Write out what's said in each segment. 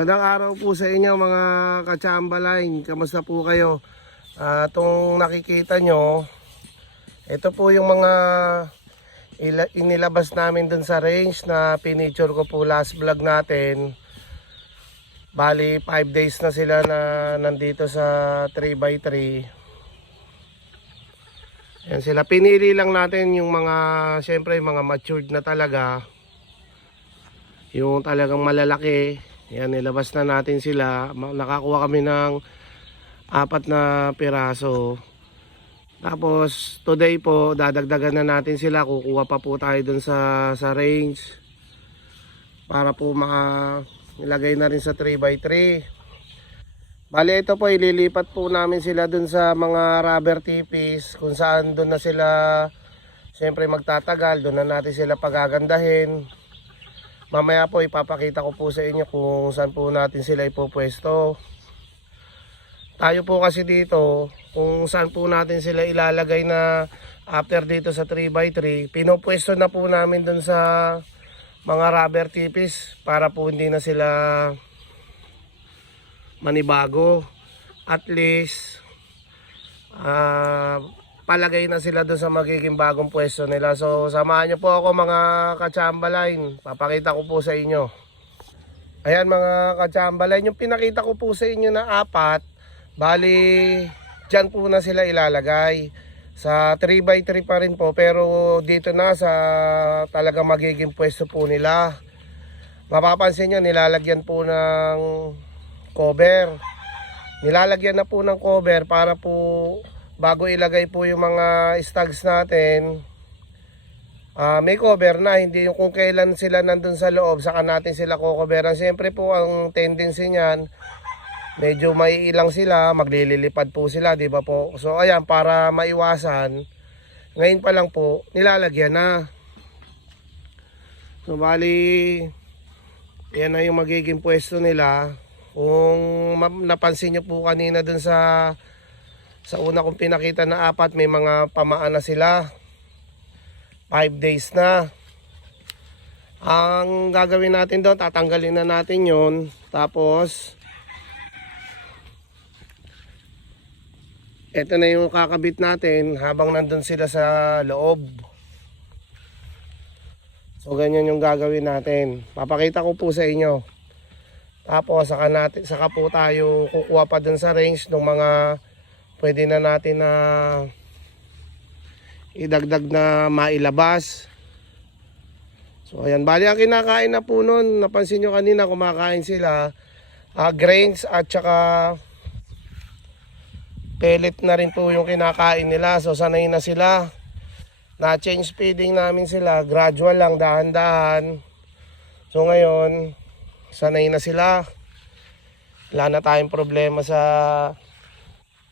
Magandang araw po sa inyo mga ka-Chamberlain. Kamusta po kayo? Itong nakikita nyo, ito po yung mga inilabas namin dun sa range na pinicture ko po last vlog natin. Bali 5 days na sila na nandito sa 3x3. Yan sila. Pinili lang natin yung mga, syempre mga matured na talaga. Yung talagang malalaki. Yan, nilabas na natin sila. Nakakuha kami ng 4 na piraso. Tapos today po dadagdagan na natin sila. Kukuha pa po tayo dun sa range para po mailagay na rin sa 3x3. Bali ito po, ililipat po namin sila dun sa mga rubber tipis, kung saan dun na sila siyempre magtatagal. Dun na natin sila pagagandahin. Mamaya po ipapakita ko po sa inyo kung saan po natin sila ipopwesto. Tayo po kasi dito, kung saan po natin sila ilalagay na after dito sa 3x3, pinopwesto na po namin dun sa mga rubber tipis para po hindi na sila manibago. At least palagay na sila doon sa magiging bagong pwesto nila. So samahan nyo po ako mga ka-Chamberlain. Papakita ko po sa inyo. Ayan mga ka-Chamberlain, yung pinakita ko po sa inyo na 4, bali dyan po na sila ilalagay. Sa 3x3 pa rin po, pero dito na sa talaga magiging pwesto po nila. Mapapansin nyo, nilalagyan po ng cover. Nilalagyan na po ng cover para po bago ilagay po yung mga stags natin, may cover na. Hindi yung kung kailan sila nandun sa loob saka natin sila kukoveran. Siyempre po ang tendency niyan, medyo maiilang sila, maglililipad po sila, di ba po? So ayan, para maiwasan, ngayon pa lang po nilalagyan na. So bali yan na yung magiging pwesto nila. Kung napansin nyo po kanina dun sa una kong pinakita na 4, may mga pamaan na sila. 5 days na. Ang gagawin natin doon, tatanggalin na natin yon. Tapos ito na yung kakabit natin habang nandun sila sa loob. So ganyan yung gagawin natin. Papakita ko po sa inyo. Tapos saka po tayo kukuha pa dun sa range ng mga pwede na natin na idagdag na mailabas. So ayan, bali ang kinakain na po nun, napansin nyo kanina kumakain sila, grains at saka pellet na rin po yung kinakain nila. So sanay na sila. Na-change feeding namin sila, gradual lang, dahan-dahan. So ngayon sanay na sila. Wala na tayong problema sa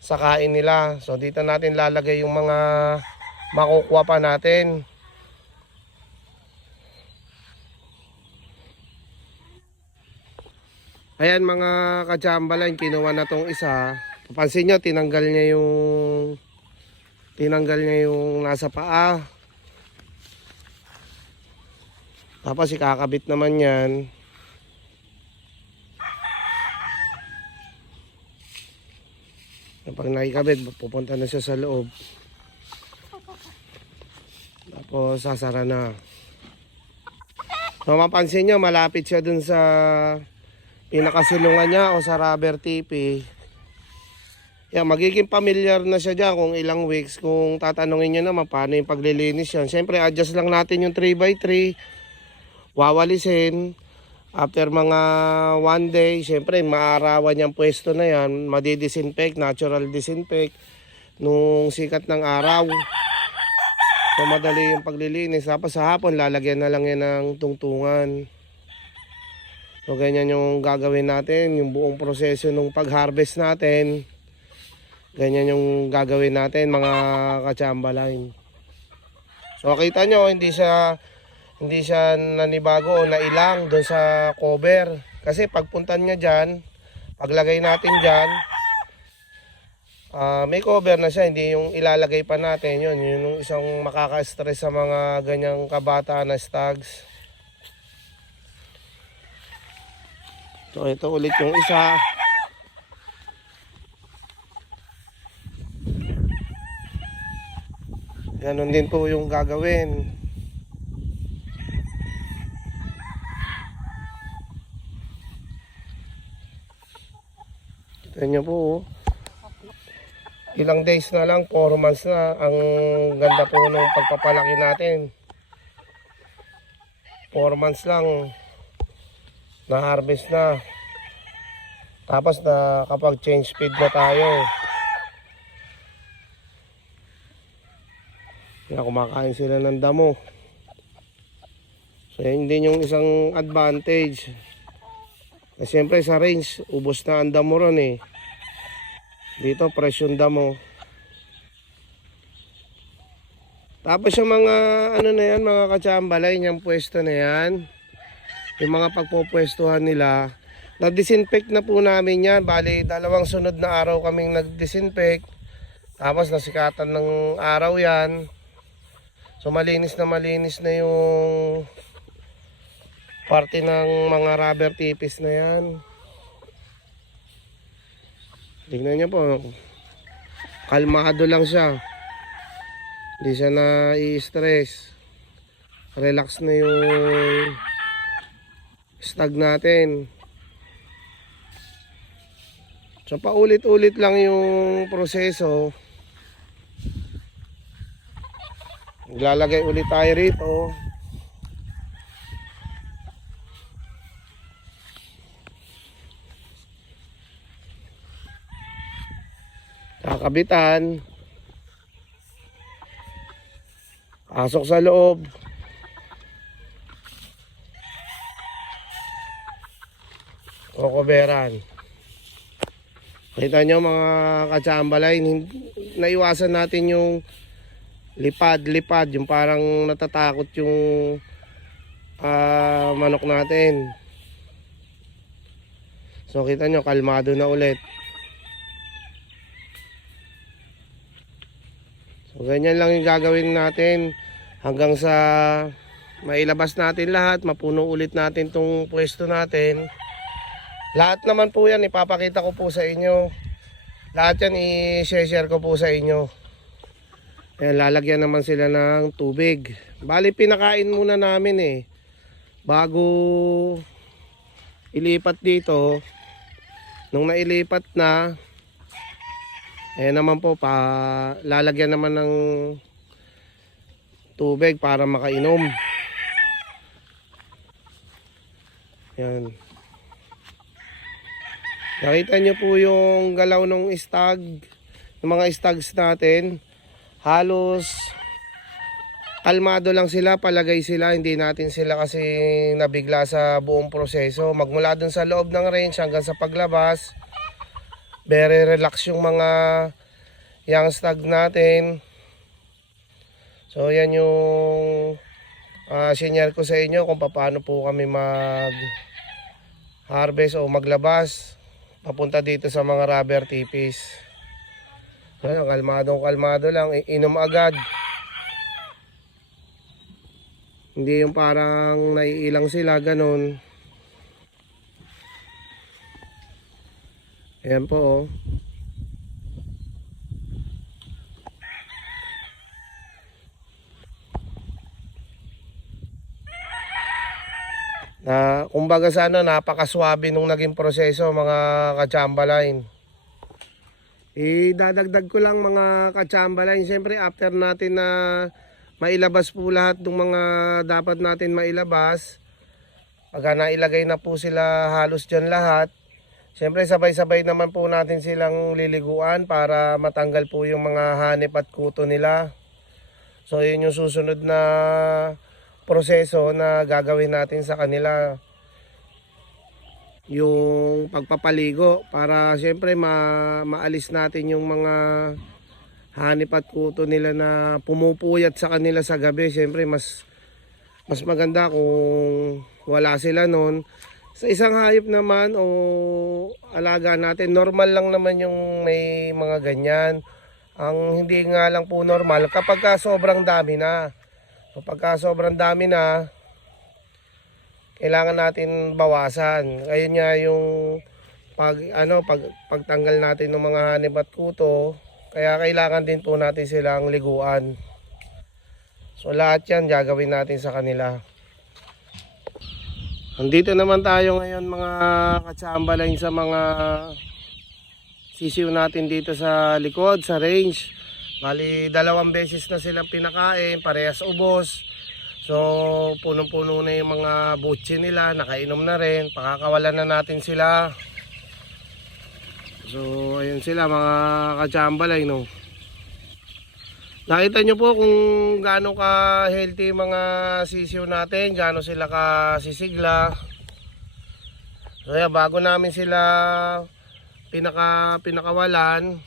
kain nila. So dito natin lalagay yung mga makukuha pa natin. Ayan mga ka-Chamberlain, kinuha na tong isa. Papansin nyo, tinanggal niya yung nasa paa. Tapos ikakabit naman yan. Pag nakikabit, pupunta na siya sa loob. Tapos sasara na. So mapansin nyo, malapit siya dun sa pinakasilungan niya o sa rubber tipi. Yan, magiging familiar na siya dyan kung ilang weeks. Kung tatanungin nyo naman paano yung paglilinis yan, siyempre adjust lang natin yung 3x3. Wawalisin. After mga 1 day, siyempre maarawan yung pwesto na yan, madidisinfect, natural disinfect nung sikat ng araw. So madali yung paglilinis. Tapos sa hapon lalagyan na lang yan ng tungtungan. So ganyan yung gagawin natin, yung buong proseso ng pag-harvest natin. Ganyan yung gagawin natin mga ka-Chamberlain. So kita nyo, hindi siya nanibago o nailang doon sa cover. Kasi pagpuntan niya dyan, paglagay natin dyan, may cover na siya, hindi yung ilalagay pa natin. Yun yung isang makaka-stress sa mga ganyang kabata na stags. So ito ulit yung isa. Ganon din po yung gagawin. Kita nyo po, oh. Ilang days na lang, 4 months na. Ang ganda po nung pagpapalaki natin. 4 months lang na harvest na. Tapos na kapag change feed na tayo. Kaya kumakain sila ng damo. So yun din yung isang advantage. Kasi siyempre sa range, ubos na ang damo ron eh. Dito fresh yung damo. Tapos yung mga ano na yan, mga katsambalay, yung pwesto na yan, yung mga pagpupwestuhan nila, na-disinfect na po namin yan. Bali, 2 sunod na araw kaming nag-disinfect. Tapos nasikatan ng araw yan. So malinis na yung parte ng mga rubber tipis na yan. Tingnan niyo po, kalmado lang siya. Hindi siya na-i-stress. Relax na yung stag natin. So paulit-ulit lang yung proseso. Maglalagay ulit tayo rito. Kakabitan. Pasok sa loob. Kokoberan. Kita nyo mga katsambalay, naiwasan natin yung lipad, yung parang natatakot yung manok natin. So kita nyo, kalmado na ulit. So ganyan lang yung gagawin natin hanggang sa mailabas natin lahat, mapuno ulit natin tong pwesto natin. Lahat naman po yan ipapakita ko po sa inyo. Lahat yan i-share ko po sa inyo. Ayan, lalagyan naman sila ng tubig. Bali pinakain muna namin eh. Bago ilipat dito. Nung nailipat na, ayan naman po, lalagyan naman ng tubig para makainom. Ayan. Nakita nyo po yung galaw ng stag, ng mga stags natin. Halos kalmado lang sila, palagay sila. Hindi natin sila kasi nabigla sa buong proseso. Magmula dun sa loob ng range hanggang sa paglabas, very relax yung mga young stag natin. So yan yung share ko sa inyo kung paano po kami mag harvest o maglabas papunta dito sa mga rubber tipis. Ayan, kalmado lang, inom agad. Hindi yung parang naiilang sila, ganun. Ayan po, oh. Kumbaga sana napakaswabe nung naging proseso mga katsambaline. Idadagdag ko lang mga katsambaline, siyempre after natin na mailabas po lahat ng mga dapat natin mailabas, pagka nailagay na po sila halos dyan lahat, siyempre sabay-sabay naman po natin silang liliguan para matanggal po yung mga hanip at kuto nila. So yun yung susunod na proseso na gagawin natin sa kanila, yung pagpapaligo, para siyempre maalis natin yung mga hanip at kuto nila na pumupuyat sa kanila sa gabi. Siyempre mas maganda kung wala sila nun. Sa isang hayop naman o alaga natin, normal lang naman yung may mga ganyan. Ang hindi nga lang po normal kapag sobrang dami na. Kapag sobrang dami na, kailangan natin bawasan. Ayun nga yung pagtanggal natin ng mga hanib at kuto, kaya kailangan din po natin silang liguan. So lahat yan gagawin natin sa kanila. Andito naman tayo ngayon mga katsambalay sa mga sisiw natin dito sa likod, sa range. Bali 2 beses na sila pinakain, parehas ubos. So punong-puno na yung mga butchi nila, nakainom na rin, pakakawalan na natin sila. So ayun sila mga katsambalay, no. Nakita nyo po kung gaano ka healthy mga sisiw natin, gaano sila ka sisigla. Kaya bago namin sila pinakawalan,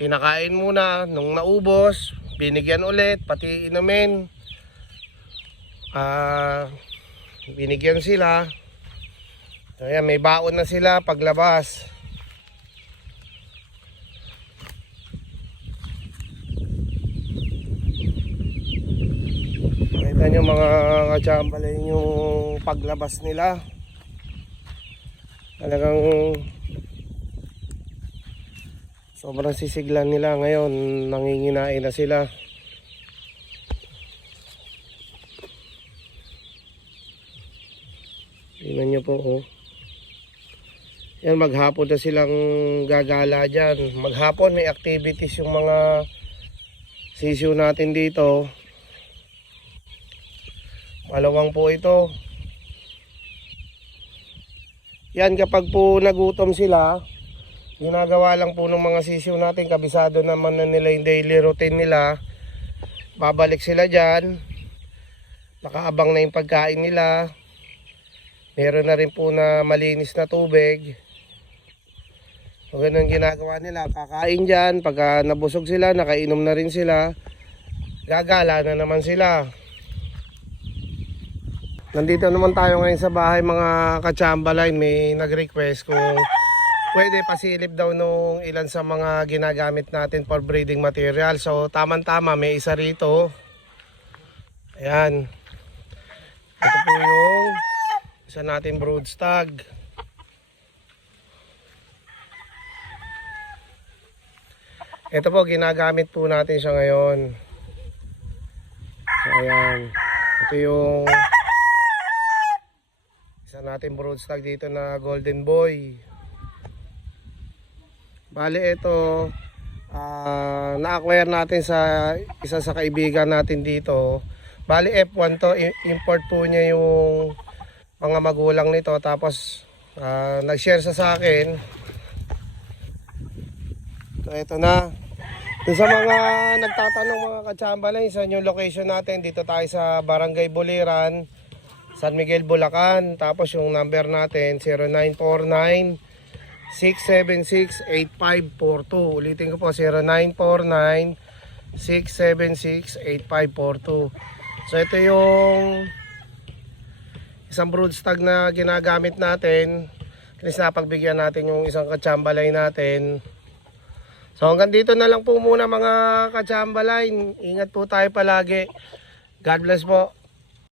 pinakain muna. Nung naubos, binigyan ulit, pati inumin. Binigyan sila. Kaya may baon na sila paglabas. Kita nyo mga katsambalay yung paglabas nila. Talagang sobrang sisiglan nila ngayon, nanginginain na sila. Tingnan nyo po, oh. Yan, maghapon na silang gagala dyan. Maghapon may activities yung mga sisiw natin dito. Malawang po ito. Yan, kapag po nagutom sila, ginagawa lang po ng mga sisiw natin, kabisado naman na nila yung daily routine nila. Babalik sila dyan, nakaabang na yung pagkain nila. Meron na rin po na malinis na tubig. So ganun ginagawa nila, kakain dyan. Pagka nabusog sila, nakainom na rin sila, gagala na naman sila. Nandito naman tayo ngayon sa bahay mga katsambalay. May nag-request kung pwede pasilip daw nung ilan sa mga ginagamit natin for breeding material. So tama-tama, may isa rito. Ayan. Ito po yung isa natin brood stag. Ito po, ginagamit po natin siya ngayon. So ayan. Ito yung isa natin brood stag dito na golden boy. Bali ito, na-acquire natin sa isa sa kaibigan natin dito. Bali F1 to, import po niya yung mga magulang nito. Tapos nag-share sa akin. So ito na. Doon sa mga nagtatanong mga katsambalay, sa yung location natin, dito tayo sa Barangay Buliran, San Miguel, Bulacan. Tapos yung number natin 0949-676-8542. Ulitin ko po, 0949-676-8542. So ito yung isang brood stag na ginagamit natin. At least napagbigyan natin yung isang katsambalay natin. So hanggang dito na lang po muna mga katsambalay. Ingat po tayo palagi. God bless po.